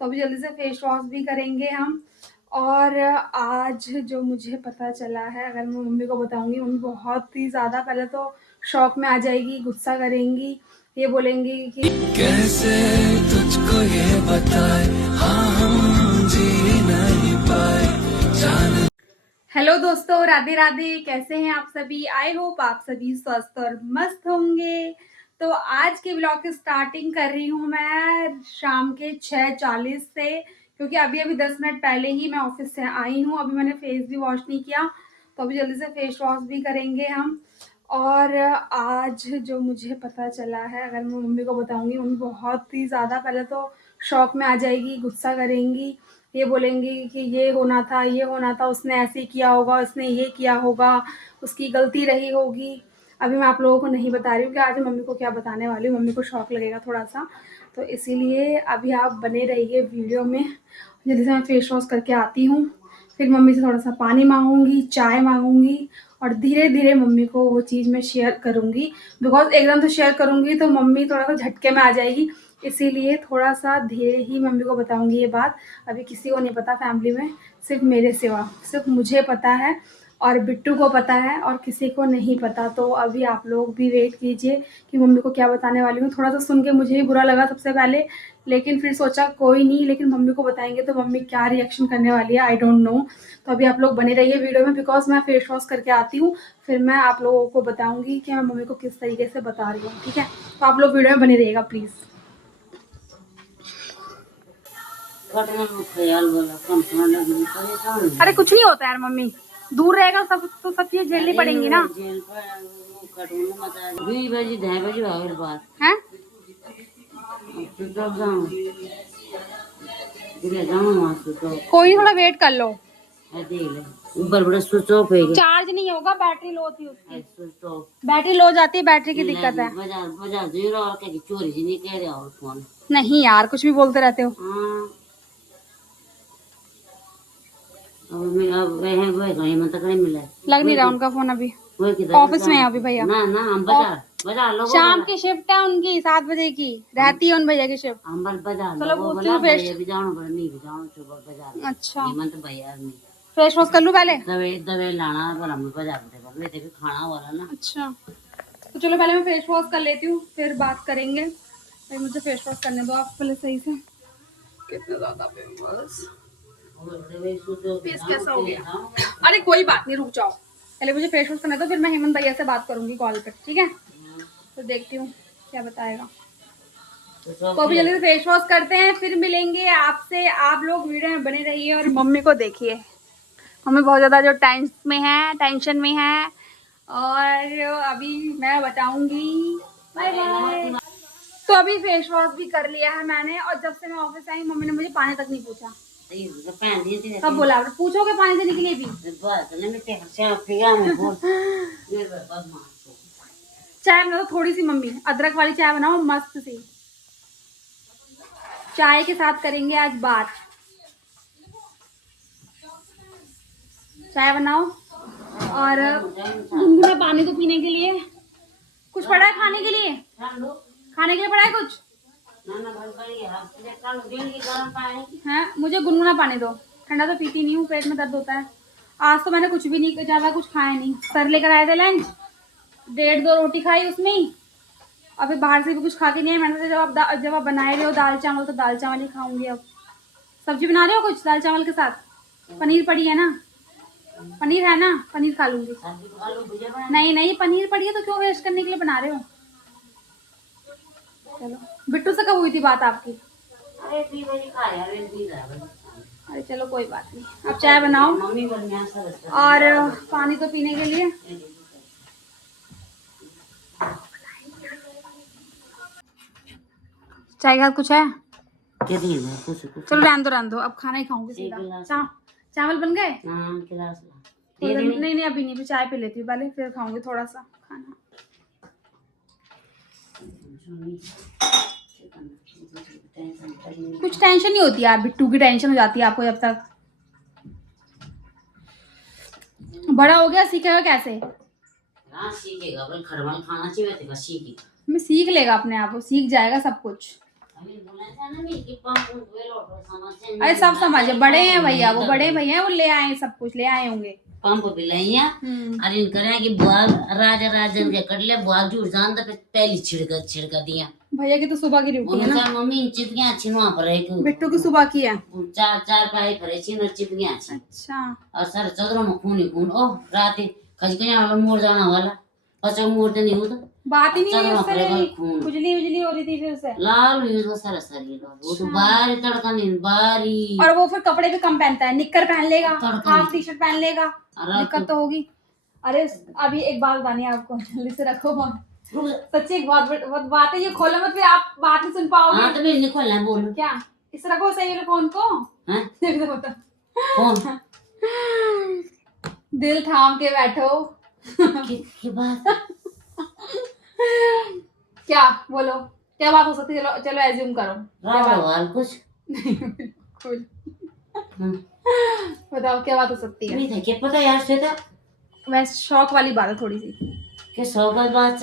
तो अभी जल्दी से फेस वॉश भी करेंगे हम। और आज जो मुझे पता चला है, अगर मैं मम्मी को बताऊंगी, मम्मी बहुत ही ज़्यादा पहले तो शौक में आ जाएगी, गुस्सा करेंगी, ये बोलेंगी कि कैसे तुझको ये बताए, हाँ हम जी नहीं पाए। हेलो दोस्तों, राधे राधे। कैसे हैं आप सभी? आई होप आप सभी स्वस्थ और मस्त होंगे। तो आज के ब्लॉग की स्टार्टिंग कर रही हूँ मैं शाम के 6:40 से, क्योंकि अभी 10 मिनट पहले ही मैं ऑफिस से आई हूँ। अभी मैंने फेस भी वॉश नहीं किया, तो अभी जल्दी से फेस वॉश भी करेंगे हम। और आज जो मुझे पता चला है, अगर मैं मम्मी को बताऊंगी, मम्मी बहुत ही ज़्यादा पहले तो शौक में आ जाएगी, गुस्सा करेंगी, ये बोलेंगी कि ये होना था, ये होना था, उसने ऐसे किया होगा, उसने ये किया होगा, उसकी गलती रही होगी। अभी मैं आप लोगों को नहीं बता रही हूँ कि आज मम्मी को क्या बताने वाली हूँ, मम्मी को शौक लगेगा थोड़ा सा, तो इसीलिए अभी आप बने रहिए वीडियो में। जल्दी से मैं फेस वॉश करके आती हूँ, फिर मम्मी से थोड़ा सा पानी मांगूंगी, चाय मांगूंगी, और धीरे धीरे मम्मी को वो चीज़ मैं शेयर करूँगी। बिकॉज एकदम से शेयर करूँगी तो मम्मी थोड़ा सा झटके में आ जाएगी, इसीलिए थोड़ा सा धीरे ही मम्मी को बताऊँगी ये बात। अभी किसी को नहीं पता फैमिली में, सिर्फ मेरे सिवा सिर्फ मुझे पता है और बिट्टू को पता है, और किसी को नहीं पता। तो अभी आप लोग भी वेट कीजिए कि मम्मी को क्या बताने वाली हूँ। थोड़ा सा सुन के मुझे भी बुरा लगा सबसे पहले, लेकिन फिर सोचा कोई नहीं, लेकिन मम्मी को बताएंगे तो मम्मी क्या रिएक्शन करने वाली है, आई डोंट नो। तो अभी आप लोग बने रहिए वीडियो में, बिकॉज मैं फेस वॉश करके आती हूँ, फिर मैं आप लोगों को बताऊँगी कि मैं मम्मी को किस तरीके से बता रही हूँ, ठीक है? तो आप लोग वीडियो में बने रहिएगा प्लीज़। अरे कुछ नहीं होता यार मम्मी, दूर रहेगा तो सब चीज झेलनी पड़ेंगी ना। हैं? कोई थोड़ा वेट कर लो, ऊपर बड़ा स्विच ऑफ है, चार्ज नहीं होगा, बैटरी लो होती है उसकी, बैटरी लो जाती है, बैटरी की दिक्कत है। चोरी नहीं कह रहे और फोन नहीं यार, कुछ भी बोलते रहते हो। मिला लग नहीं रहा उनका फोन अभी, ऑफिस में है अभी भैया। ना ना हम बजा लो, शाम की शिफ्ट है उनकी, 7 बजे की रहती है उन भैया की शिफ्ट। हम बजा चलो पूछती हूँ फेस। अच्छा भैया फेस वॉश कर लूँ पहले? दवे लाना पर हम बजा दे खाना वाला ना। अच्छा तो चलो पहले मैं फेस वॉश कर लेती हूँ, फिर बात करेंगे। भाई मुझे फेस वॉश करने दो आप पहले सही से। कितना ज्यादा फेस कैसा हो गया? अरे कोई बात नहीं, रुक जाओ, पहले मुझे फेस वॉश करने दो, फिर मैं हेमंत भैया से बात करूंगी कॉल पे, ठीक है? तो देखती हूँ क्या बताएगा। तो अभी जल्दी से फेस वॉश करते हैं, फिर मिलेंगे आपसे। आप लोग वीडियो में बने रहिए और मम्मी को देखिए। मम्मी बहुत ज़्यादा जो टेंशन में है, और अभी मैं बताऊंगी। Bye bye. तो अभी फेस वॉश भी कर लिया है मैंने, और जब से मैं ऑफिस आई मम्मी ने मुझे पानी तक नहीं पूछा। कब बोला? पूछोगे पानी देने के लिए भी? चाय बना दो थोड़ी सी मम्मी, अदरक वाली चाय बनाओ मस्त सी। चाय के साथ करेंगे आज बात। चाय बनाओ, और गुनगुना पानी तो पीने के लिए। कुछ पड़ा है खाने के लिए? खाने के लिए पड़ा है कुछ? है, मुझे गुनगुना पानी दो, ठंडा तो पीती नहीं हूँ, पेट में दर्द होता है। आज तो मैंने कुछ भी नहीं, ज़्यादा कुछ खाया नहीं। सर लेकर आए थे लंच, 1.5-2 रोटी खाई उसमें, अभी बाहर से भी कुछ खा के नहीं है। मैंने तो जब आप बनाए रहे हो दाल चावल, तो दाल चावल ही खाऊंगी। अब सब्जी बना रहे हो कुछ दाल चावल के साथ? पनीर पड़ी है ना? पनीर है ना? पनीर खा लूंगी। नहीं नहीं, पनीर पड़ी है तो क्यों वेस्ट करने के लिए बना रहे हो? चलो, बिट्टू से कब हुई थी बात आपकी? अरे चलो कोई बात नहीं, अब चाय बनाओ और पानी तो पीने के लिए। चाय के साथ कुछ है? चलो रहने दो, अब खाना ही खाऊंगी सीधा। चावल बन गए? नहीं अभी नहीं, भी चाय पी लेती हूँ पहले, फिर खाऊंगी थोड़ा सा खाना। कुछ टेंशन नहीं होती यार, बिट्टू की टेंशन हो जाती है आपको जब तक। बड़ा हो गया, सीखेगा कैसे? सीखेगा, खाना चाहिए सीखेगा। मैं सीख लेगा अपने आप, वो सीख जाएगा सब कुछ। अभी बोला था ना मैं कि पंप वे लोटो समझ से अरे सब समझे, बड़े हैं भैया, वो बड़े भैया हैं, वो ले आए सब कुछ ले आए होंगे। पंप भी लइया अरे इन करे कि बुआग राजा राजन के कट ले बुआग जुड़ जान तो पहली छिड़का दिया। भैया की तो सुबह की ड्यूटी है ना। मम्मी चिपकियां अच्छी वहां पर एक बिट्टू की सुबह की है। चार पाई भरे छी न चिपकियां अच्छी। अच्छा। और सर चदरों में खून ही खून। ओ रात खज के वाला मोड़ जाना वाला पचा मोड़ तो नहीं होता। बात ही नहीं हुई उससे, खुजली उजली हो रही थी फिर से। लाल हुई उसका सारा शरीर। वो तो बाहरी तड़का नहीं बाहरी। और वो फिर कपड़े भी कम पहनता है, निक्कर पहन लेगा, हाफ टी शर्ट पहन लेगा, दिक्कत तो होगी। अरे अभी एक बात बतानी है आपको, जल्दी से रखो फोन। सच्ची एक बहुत बात है, ये खोलो मत फिर आप बात नहीं सुन पाओगे। हाँ तो मैं नहीं खोलना बोलो क्या इस रखो सही वाले फोन को। फोन दिल थाम के बैठो। की बात क्या बोलो, क्या बात हो सकती है? चलो चलो एज्यूम करो। कुछ बताओ क्या बात हो सकती है? नहीं था क्या पता यार श्वेता। वैसे शौक वाली बात है थोड़ी सी। क्या शौक वाली बात?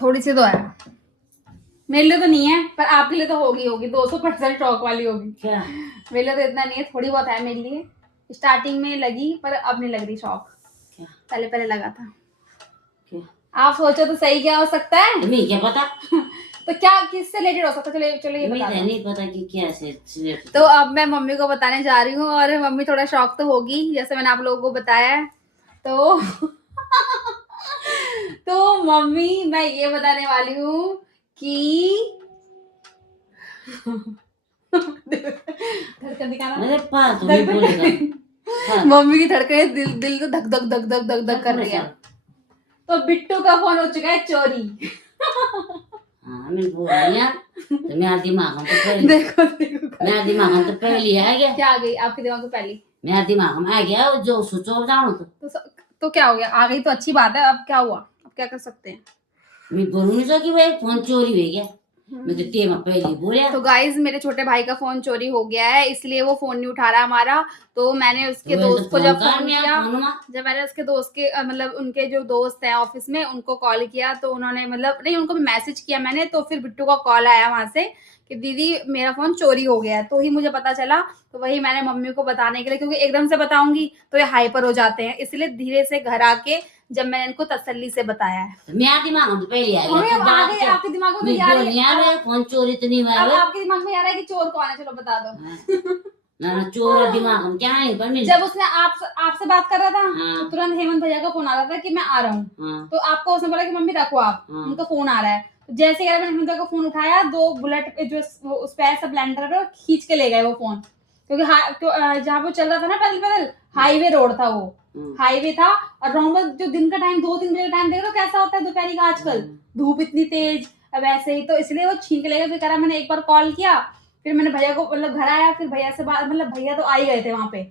थोड़ी सी तो है, मेरे लिए तो नहीं है पर आपके लिए तो होगी 200% शौक वाली होगी। क्या? मेरे लिए तो इतना नहीं है, थोड़ी बहुत है मेरे लिए। स्टार्टिंग में लगी पर अब नहीं लग रही शौक। क्या? पहले लगा था। क्या? आप सोचो तो सही क्या हो सकता है? तुम्हें क्या पता? तो क्या किससे रिलेटेड हो सकता है? चलो ये बता दो। नहीं पता कि क्या से। तो अब मैं मम्मी को बताने जा रही हूँ और मम्मी थोड़ा शौक तो होगी जैसे मैंने आप लोगों को बताया है। तो तो मम्मी मैं ये बताने वाली हूँ कि धड़कन दिखाना। अरे पा तुम्हें बोलेगा। मम्मी की धड़कन दिल को धक धक धक धक धक धक कर रही है। तो बिट्टू का फोन हो चुका है चोरी। हाँ मैं बोल रही यार तो मेरा दिमाग हम तो पहले देखो मेरा दिमाग हम तो पहले आ गया। क्या आ गई आपके दिमाग में पहली? मेरा दिमाग में आ गया जो स्विच ऑफ जानो तो क्या हो गया? आ गई तो अच्छी बात है। अब क्या हुआ? अब क्या कर सकते हैं? मैं बोलूंगी जो कि भाई फोन चोरी हो गया। मैं तो तेमा पहले बोला। तो गाइज मेरे छोटे भाई का फोन चोरी हो गया है इसलिए वो फोन नहीं उठा रहा हमारा। तो मैंने उसके दोस्त को जब फोन किया, जब मैंने उसके दोस्त के मतलब उनके जो दोस्त हैं ऑफिस में उनको कॉल किया तो उन्होंने मतलब नहीं उनको मैसेज किया मैंने। तो फिर बिट्टू का कॉल आया वहां से कि दीदी मेरा फोन चोरी हो गया है। तो ही मुझे पता चला। तो वही मैंने मम्मी को बताने के लिए, क्योंकि एकदम से बताऊंगी तो ये हाइपर हो जाते हैं, इसलिए धीरे से घर आके जब मैंने इनको तसल्ली से बताया है। मेरा दिमाग में पहले आ गया। आपके दिमाग में यार फोन चोरी तो नहीं हुआ। अब आपके दिमाग में आ रहा है कि चोर कौन है? चलो बता दो। ना चोर दिमाग हम क्या है पर जब उसने आपसे बात कर रहा था तो तुरंत हेमंत भैया का फोन आ रहा था कि मैं आ रहा हूँ। तो आपको उसने बोला कि मम्मी रखो आप, उनका फोन आ रहा है। तो जैसे मैंने हेमंत भैया का फोन उठाया, 2 बुलेट जो उस पे स्प्लेंडर पे खींच के ले गए वो फोन, क्योंकि जहाँ वो चल रहा था ना पैदल हाईवे रोड था, वो हाईवे था। और नॉर्मल जो दिन का टाइम 2-3 बजे का टाइम देख रहे हो कैसा होता है दोपहर का आजकल, धूप इतनी तेज। वैसे ही तो इसलिए वो छीन के ले गए। फिर करा मैंने एक बार कॉल किया, फिर मैंने भैया को मतलब घर आया, फिर भैया से बात मतलब भैया तो आ ही गए थे वहां पे,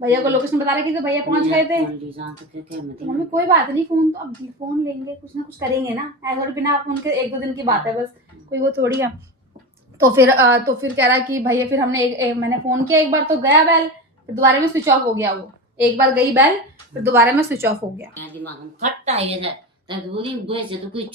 भैया को लोकेशन बता रहे कि तो भैया पहुंच गए थे। तो मम्मी कोई बात नहीं, फोन तो अब फोन लेंगे, कुछ ना कुछ करेंगे ना, ऐसा बिना फोन के 1-2 दिन की बात है बस, कोई वो थोड़ी है। तो फिर कह रहा कि भैया फिर हमने मैंने फोन किया एक बार तो गया बेल, फिर दोबारा में स्विच ऑफ हो गया। वो एक बार गई बेल फिर दोबारा में स्विच ऑफ हो गया।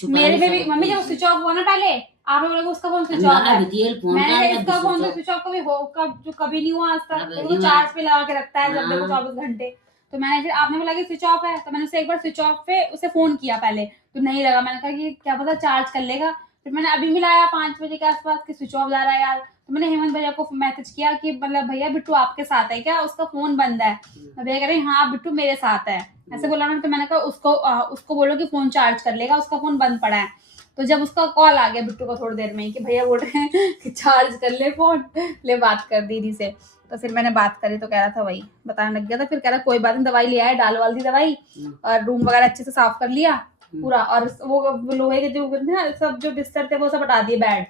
मेरे पे भी मम्मी जब स्विच ऑफ हुआ ना पहले आपने बोला उसका फोन स्विच ऑफ है, मैंने इसका फोन तो स्विच ऑफ कभी जो कभी नहीं हुआ आज तक। वो चार्ज पे लगा के रखता है जब देखो 24 घंटे। तो मैंने फिर आपने बोला कि स्विच ऑफ है तो मैंने उसे एक बार स्विच ऑफ पे उसे फोन किया पहले, तो नहीं लगा। मैंने कहा कि क्या पता चार्ज कर लेगा। फिर मैंने अभी मिलाया 5 बजे के आसपास कि स्विच ऑफ जा रहा है यार। तो मैंने हेमंत भैया को मैसेज किया कि मतलब भैया बिट्टू आपके साथ है क्या, उसका फोन बंद है। भैया कह रहे हाँ बिट्टू मेरे साथ है, ऐसे बोला ना। तो मैंने कहा उसको बोलो कि फोन चार्ज कर लेगा, उसका फोन बंद पड़ा है। तो जब उसका कॉल आ गया बिट्टू को थोड़ी देर में कि भैया बोल रहे हैं कि चार्ज कर ले फोन, ले बात कर दीदी से। तो फिर मैंने बात करी तो कह रहा था वही बताने लग गया था। फिर कह रहा कोई बात नहीं, दवाई ले आया, डाल वाल दी दवाई और रूम वगैरह अच्छे से साफ कर लिया पूरा। और वो लोहे के जो ना सब जो बिस्तर थे वो सब हटा दिए, बेड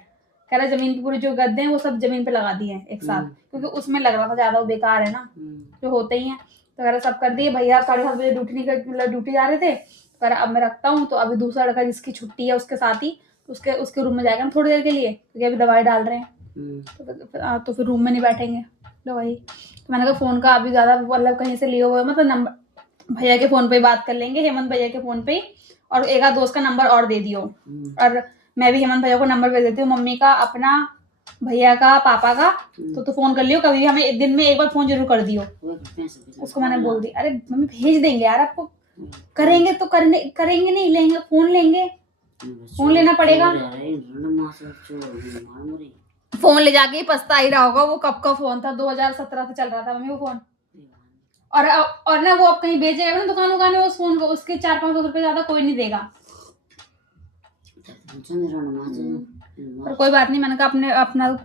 कह रहा जमीन पे पूरे जो गद्दे हैं वो सब जमीन पे लगा दिए एक साथ, क्योंकि उसमें लग रहा था ज्यादा बेकार है ना, जो होते ही है। तो कह रहा सब कर दिए। भैया 7:30 बजे ड्यूटी जा रहे थे। कह रहा अब मैं रखता हूँ। तो अभी दूसरा लड़का जिसकी छुट्टी है उसके साथ ही उसके रूम में जाएगा हम थोड़ी देर के लिए, क्योंकि अभी दवाई डाल रहे हैं। तो फिर रूम में नहीं बैठेंगे। तो वही तो मैंने कहा फोन का अभी ज्यादा मतलब कहीं से लिए हुए मतलब नंबर भैया के फोन पे बात कर लेंगे, हेमंत भैया के फोन पे, और एक आध दोस्त का नंबर और दे दियो। और मैं भी हेमंत भैया को नंबर भेज देती हूँ, मम्मी का, अपना, भैया का, पापा का। तो फोन कर लियो कभी भी, हमें एक दिन में एक बार फोन जरूर कर दियो। उसको मैंने बोल दी, अरे मम्मी भेज देंगे यार आपको, करेंगे तो करेंगे नहीं, लेंगे फोन, लेंगे फोन लेना पड़ेगा। फोन ले जाके ही पछता ही रहा होगा, वो कब का फोन था, 2017 से चल रहा था मम्मी वो फोन। और ना वो अब कहीं बेचेगा ना दुकान में उस फोन को, उसके 400-500 रुपए ज्यादा कोई नहीं देगा। पर कोई बात नहीं, मैंने कहा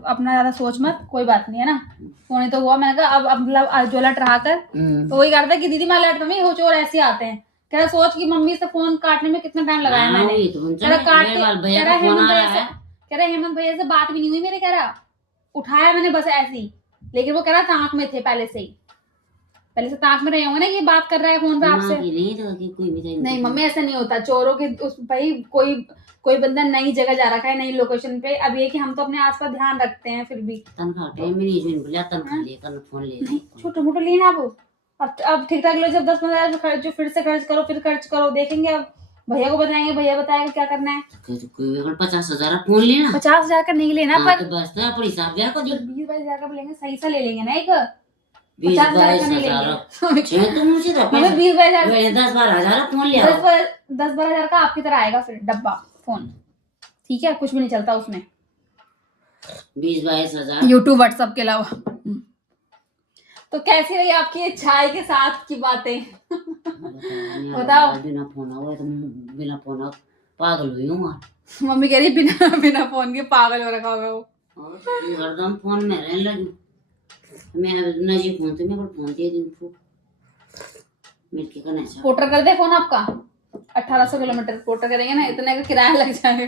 अपना ज्यादा सोच मत, कोई बात नहीं है ना, फोन ही तो हुआ। मैंने कहा अब मतलब जो लट रहा कर, तो वही करता कि दीदी मैं लट मम्मी हो चोर ऐसे आते हैं। कह रहा सोच कि मम्मी से फोन काटने में कितना टाइम लगाया मैंने। कह रहा हेमंत भैया से बात भी नहीं हुई मेरे, कह रहा उठाया मैंने बस ऐसे ही, लेकिन वो कह रहा ताक में थे पहले से ताक में रहे होंगे ना, ये बात कर रहा है फोन पे आपसे। नहीं मम्मी ऐसा नहीं होता, चोरों के उस भाई कोई बंदा नई जगह जा रखा है, नई लोकेशन पे। अब ये कि हम तो अपने आसपास ध्यान रखते हैं, फिर भी छोटा मोटा लेना। अब ठीक ठाक लो, जब 10-15 हज़ार जो फिर से खर्च करो, फिर खर्च करो, देखेंगे अब भैया को बताएंगे, भैया बताएगा क्या करना है। 50,000 फोन लेना, 50,000 का नहीं लेना, पर 20-22,000 का लेंगे, सही ले लेंगे ना, एक 20-22,000 10-12 हज़ार का आपकी तरह आएगा फिर डब्बा फोन, ठीक है, कुछ भी नहीं चलता उसमें, 20-22,000 यूट्यूब व्हाट्सएप के अलावा। तो कैसी रही आपकी ये चाय के साथ की बातें? बताओ। बिना फोन पागल हुई हूँ। मम्मी कह रही बिना फोन के पागल हो रखा होगा वो, हरदम फोन में रहने लगी। मैं नजी फोन तो मैं फोन दे दी पोर्टर कर दे फोन आपका, 1800 किलोमीटर पोर्टर करेंगे ना, इतने का किराया लग जाएगा,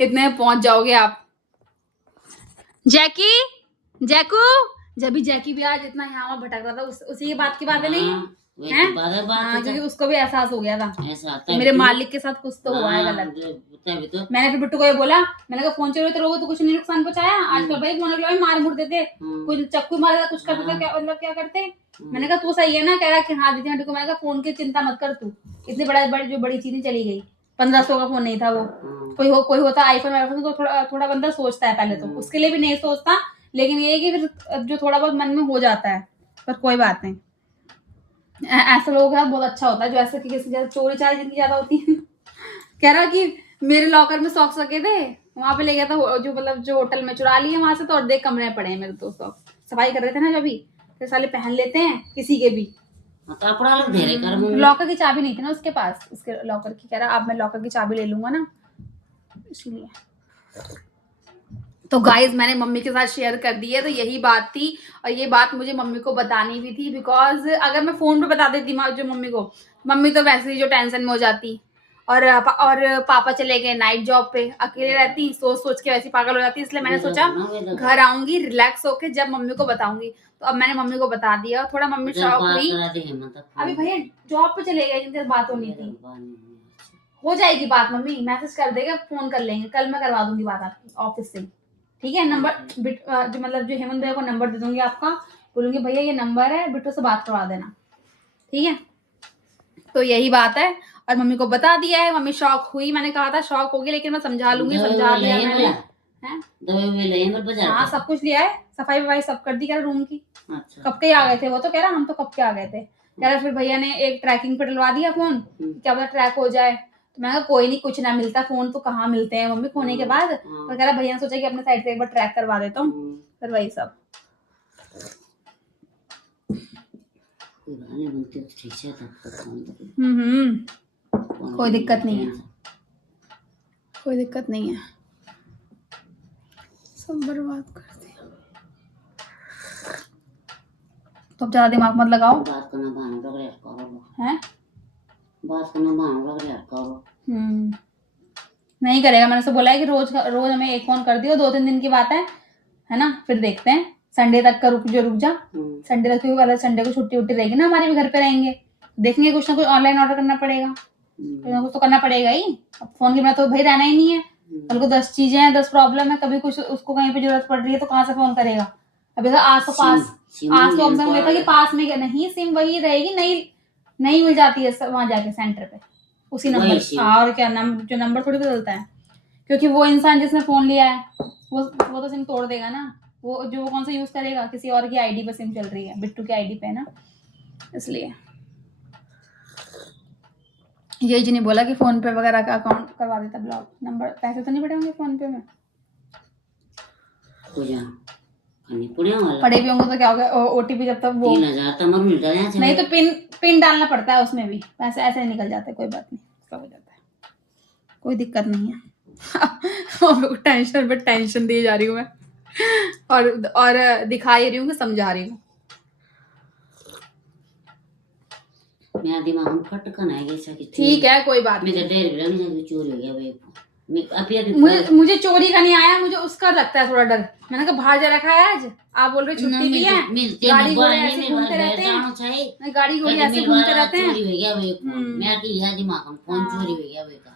इतने पहुंच जाओगे आप। जैकू जब भी जैकी भी आज इतना यहाँ भटक रहा था, उसी की बात नहीं है, क्योंकि उसको भी एहसास हो गया था तो मेरे मालिक के साथ कुछ तो हुआ है गलत। मैंने फिर बिट्टू को ये बोला, मैंने कहा फोन चोरी तो लोगों तो कुछ नहीं नुकसान पहुंचाया, आजकल भाई फोन के मार मुड़ देते, कुछ चक्कू मार कुछ करते थे, क्या मतलब क्या करते। मैंने कहा तू सही है ना, कह रहा कि हाँ दीदी आंटी को। मैंने कहा फोन की चिंता मत कर तू, इतनी जो बड़ी चीजें चली गई, 1500 का फोन नहीं था वो, कोई होता आईफोन तो थोड़ा बंदा सोचता है पहले, तो उसके लिए भी नहीं सोचता, लेकिन ये कि फिर जो थोड़ा बहुत मन में हो जाता है, पर कोई बात नहीं, ऐसे लोगों के साथ बहुत अच्छा होता है, जो ऐसे किसी चोरी चारी जिनकी ज्यादा होती है। कह रहा कि मेरे लॉकर में सॉक्स रखे थे, वहां पे ले गया था, जो मतलब जो होटल में चुरा लिए वहां से, तो और देख कमरे पड़े हैं मेरे तो सॉक्स, सफाई कर रहे थे ना जो भी, फिर साले पहन लेते हैं किसी के भी। लॉकर की चाबी नहीं थी ना उसके पास, उसके लॉकर की, कह रहा अब मैं लॉकर की चाबी ले लूंगा ना, इसीलिए। तो गाइज मैंने मम्मी के साथ शेयर कर दी है, तो यही बात थी, और ये बात मुझे मम्मी को बतानी भी थी, बिकॉज अगर मैं फोन पे बता देती जो मम्मी को, मम्मी तो वैसे ही जो टेंशन में हो जाती, और पापा चले गए नाइट जॉब पे, अकेले रहती, सोच के वैसी पागल हो जाती। इसलिए मैंने सोचा घर आऊंगी रिलैक्स होके जब मम्मी को बताऊंगी, तो अब मैंने मम्मी को बता दिया, थोड़ा मम्मी शॉक हुई। अभी भैया जॉब पे चले गए, जिनसे बात होनी थी, हो जाएगी बात, मम्मी मैसेज कर देगा, फोन कर लेंगे, कल मैं करवा दूंगी बात आपकी ऑफिस से, ठीक है। नंबर जो मतलब जो हेमंत भैया को नंबर दे दूंगी आपका, बोलूंगी भैया ये नंबर है, बिट्टू से बात करवा देना, ठीक है। तो यही बात है, और मम्मी को बता दिया है। मम्मी शॉक हुई, मैंने कहा था शॉक होगी, लेकिन मैं समझा लूंगी, समझा दिया मैंने, हाँ सब कुछ लिया है, सफाई वफाई सब कर दी, कह रहा रूम की। अच्छा। कब के आ गए थे वो, तो कह रहा हम तो कब के आ गए थे, कह रहा फिर भैया ने एक ट्रैकिंग पे डलवा दिया फोन, क्या पता ट्रैक हो जाए। तो मैं कहा कोई नहीं, कुछ ना मिलता फोन तो कहाँ मिलते हैं मम्मी खोने के बाद, तो कह रहा भैया ने सोचा कि अपने साइड से एक बार ट्रैक करवा देता हूँ, फिर वही सब। कोई दिक्कत नहीं है, कोई दिक्कत नहीं है, सब बर्बाद कर दिया। तो अब ज्यादा दिमाग मत लगाओ, बात करना नहीं करेगा। मैंने उसे बोला है कि रोज हमें एक फोन कर दियो, 2-3 दिन की बात है ना, फिर देखते हैं, संडे तक का रुक जा, संडे तक, क्योंकि संडे को छुट्टी उट्टी रहेगी ना, हमारे भी घर पे रहेंगे, देखेंगे कुछ ना कुछ ऑनलाइन ऑर्डर करना पड़ेगा, कुछ तो करना पड़ेगा ही। अब फोन के बिना तो भाई रहना ही नहीं है, कल को 10 चीजें हैं, 10 प्रॉब्लम है, कभी कुछ उसको कहीं पे जरूरत पड़ रही है तो कहाँ से फोन करेगा। अभी तो आज तो कम से कम कि पास में नहीं, सिम वही रहेगी, नहीं मिल जाती है वहां जाके सेंटर पे, उसी नंबर, और क्या जो नंबर थोड़ी बदलता है, क्योंकि वो इंसान जिसने फोन लिया है वो तो सिम तोड़ देगा ना। वो जो कौन सा यूज करेगा, किसी और की आईडी पर सिम चल रही है, बिट्टू की आईडी पे है ना, इसलिए। ये जी नहीं बोला कि फोन पे वगैरह का अकाउंट करवा देता ब्लॉक। नंबर पैसे तो नहीं पड़े होंगे फोन पे में? पड़े भी होंगे तो क्या होगा, ओटीपी जब तक वो 3000 तो मम्मी डाला नहीं तो पिन डालना पड़ता है उसमें भी, पैसे ऐसे निकल जाते हैं, कोई बात नहीं, सब हो जाता है, कोई दिक्कत नहीं है। टेंशन पे टेंशन दी जा रही हूँ मैं, और दिखा ही रही हूँ कि समझा रही हूँ। मेरा दिमाग में खटकन है जैसा कि ठीक है कोई बात नहीं। मेरा डेढ़ ग्राम जाके चोरी हो गया भाई। मुझे चोरी का नहीं आया, मुझे उसका लगता है थोड़ा डर। मैंने कहा बाहर जा रखा है आज, आप बोल रहे छुट्टी भी है, गाड़ी घोड़े ऐसे घूमते रहते हैं, गाड़ी घोड़े ऐसे घूमते रहते हैं। चोरी हो गया भाई फोन, मेरा दिमाग में फोन चोरी हो गया भाई का।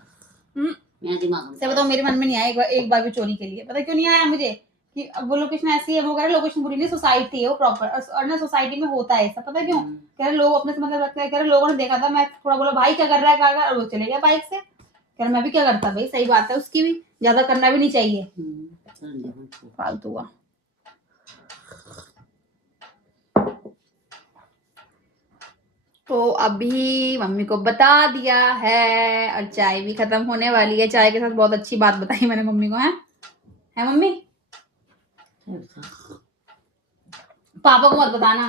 मेरा दिमाग में से बताओ, मेरे मन में नहीं आया एक बार भी चोरी के लिए। पता क्यों नहीं आया मुझे? कि अब वो लोकेशन ऐसी है, वो कह रहे लोकेशन बुरी नहीं, सोसाइटी है वो प्रॉपर, और ना सोसाइटी में होता है ऐसा। पता क्यों? कह रहे लोग अपने से मतलब रखते हैं, कह रहे लोगों ने देखा था, मैं थोड़ा बोला भाई क्या कर रहा है, क्या कर रहा है, वो चले गया बाइक से। कह रहा मैं भी क्या करता भाई, सही बात है उसकी भी, ज्यादा करना भी नहीं चाहिए फालतू का। तो अभी मम्मी को बता दिया है, और चाय भी खत्म होने वाली है। चाय के साथ बहुत अच्छी बात बताई मैंने मम्मी को। है मम्मी? पापा को मत बताना,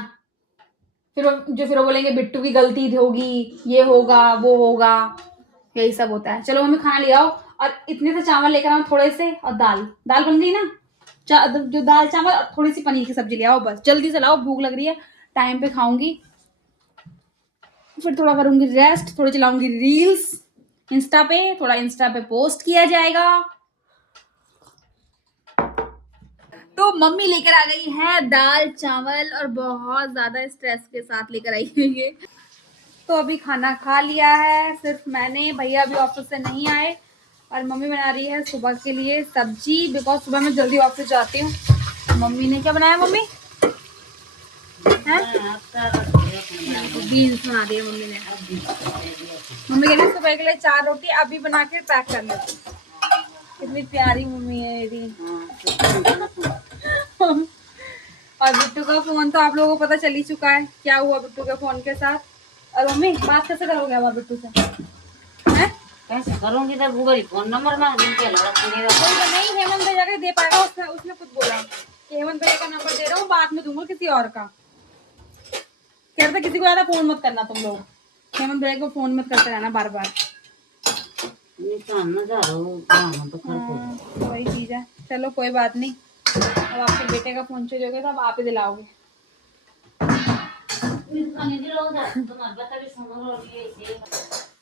फिर वो बोलेंगे बिट्टू की गलती होगी, ये होगा वो होगा, यही सब होता है। चलो मम्मी खाना ले आओ, और इतने से चावल लेकर आओ थोड़े से, और दाल बन गई ना, जो दाल चावल और थोड़ी सी पनीर की सब्जी ले आओ, बस जल्दी से लाओ, भूख लग रही है, टाइम पे खाऊंगी। फिर थोड़ा करूंगी रेस्ट, थोड़ी चलाऊंगी रील्स इंस्टा पे, थोड़ा इंस्टा पे पोस्ट किया जाएगा। तो मम्मी लेकर आ गई है दाल चावल, और बहुत ज्यादा स्ट्रेस के साथ लेकर आई है ये। तो अभी खाना खा लिया है सिर्फ मैंने, भैया अभी ऑफिस से नहीं आए, और मम्मी बना रही है सुबह के लिए सब्जी, बिकॉज सुबह मैं जल्दी ऑफिस जाती हूँ। मम्मी ने क्या बनाया? मम्मी बीन्स बना दिए मम्मी ने। मम्मी कह रही सुबह के लिए 4 रोटी अभी बना के पैक कर लेती। कितनी प्यारी मम्मी है मेरी। और बिट्टू का फोन तो आप लोगों को पता चल ही चुका है क्या हुआ बिट्टू के फोन के साथ। और मम्मी बात कैसे करोगे अब बिट्टू से? कैसे करूंगी? तब गूगल फोन नंबर मांग नहीं, हेमंत भैया के दे पाएगा, उसने खुद बोला कि हेमंत भैया का नंबर दे रहा हूँ, बाद में दूंगा किसी और का। कह रहा था किसी को ज्यादा फोन मत करना तुम लोग, हेमंत भैया को फोन मत करते रहना बार बार। वही चीज है। चलो कोई बात नहीं, अब आपके बेटे का फोन चोरी हो गया तो अब आप ही दिलाओगे।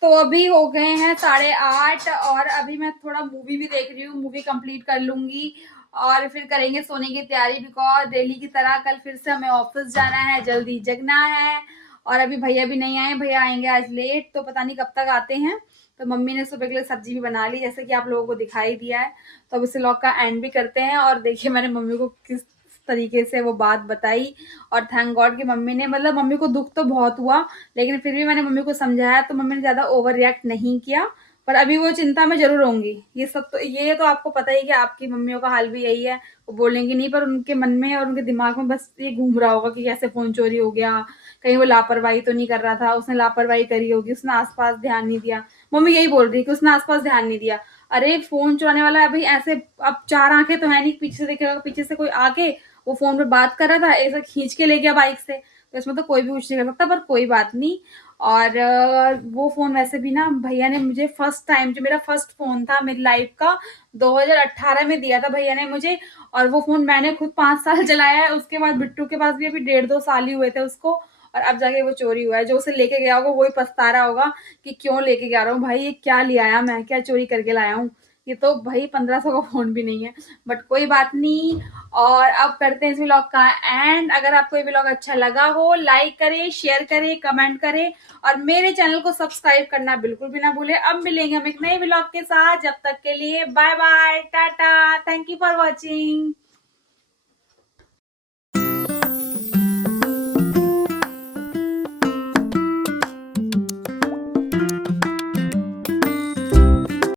तो अभी हो गए हैं 8:30, और अभी मैं थोड़ा मूवी भी देख रही हूँ, मूवी कंप्लीट कर लूंगी और फिर करेंगे सोने की तैयारी, बिकॉज डेली की तरह कल फिर से हमें ऑफिस जाना है, जल्दी जगना है। और अभी भैया भी नहीं आए, भैया आएंगे आज लेट, तो पता नहीं कब तक आते हैं। तो मम्मी ने सुबह के लिए सब्जी भी बना ली, जैसे कि आप लोगों को दिखाई दिया है। तो अब इस व्लॉग का एंड भी करते हैं, और देखिए मैंने मम्मी को किस तरीके से वो बात बताई, और थैंक गॉड कि मम्मी ने, मतलब मम्मी को दुख तो बहुत हुआ, लेकिन फिर भी मैंने मम्मी को समझाया, तो मम्मी ने ज़्यादा ओवर रिएक्ट नहीं किया। पर अभी वो चिंता में जरूर होंगी, ये सब तो ये तो आपको पता ही कि आपकी मम्मियों का हाल भी यही है, वो बोलेंगी नहीं, पर उनके मन में और उनके दिमाग में बस ये घूम रहा होगा कि कैसे फ़ोन चोरी हो गया, कहीं वो लापरवाही तो नहीं कर रहा था, उसने लापरवाही करी होगी, उसने आसपास ध्यान नहीं दिया। मम्मी यही बोल रही है कि उसने आसपास ध्यान नहीं दिया। अरे फ़ोन चुराने वाला है भाई, ऐसे अब 4 आंखें तो है नहीं, पीछे से देखेगा, पीछे से कोई आके वो फ़ोन पे बात कर रहा था, ऐसा खींच के ले गया बाइक से, तो इसमें तो कोई भी कुछ नहीं कर सकता, पर कोई बात नहीं। और वो फ़ोन वैसे भी ना भैया ने मुझे फर्स्ट टाइम, जो मेरा फर्स्ट फ़ोन था मेरी लाइफ का, 2018 में दिया था भैया ने मुझे, और वो फ़ोन मैंने खुद 5 साल चलाया है। उसके बाद बिट्टू के पास भी अभी 1.5-2 साल ही हुए थे उसको, और अब जाके वो चोरी हुआ है। जो उसे लेके गया होगा वही पछता रहा होगा कि क्यों लेके गया रहा हूँ भाई, ये क्या ले आया, मैं क्या चोरी करके लाया हूँ, ये तो भाई 1500 का फ़ोन भी नहीं है, बट कोई बात नहीं। और अब करते हैं इस व्लॉग का एंड। अगर आपको ये व्लॉग अच्छा लगा हो, लाइक करें, शेयर करें, कमेंट करें, और मेरे चैनल को सब्सक्राइब करना बिल्कुल भी ना भूलें। अब मिलेंगे हम एक नए व्लॉग के साथ, जब तक के लिए bye bye, tata, thank you for watching.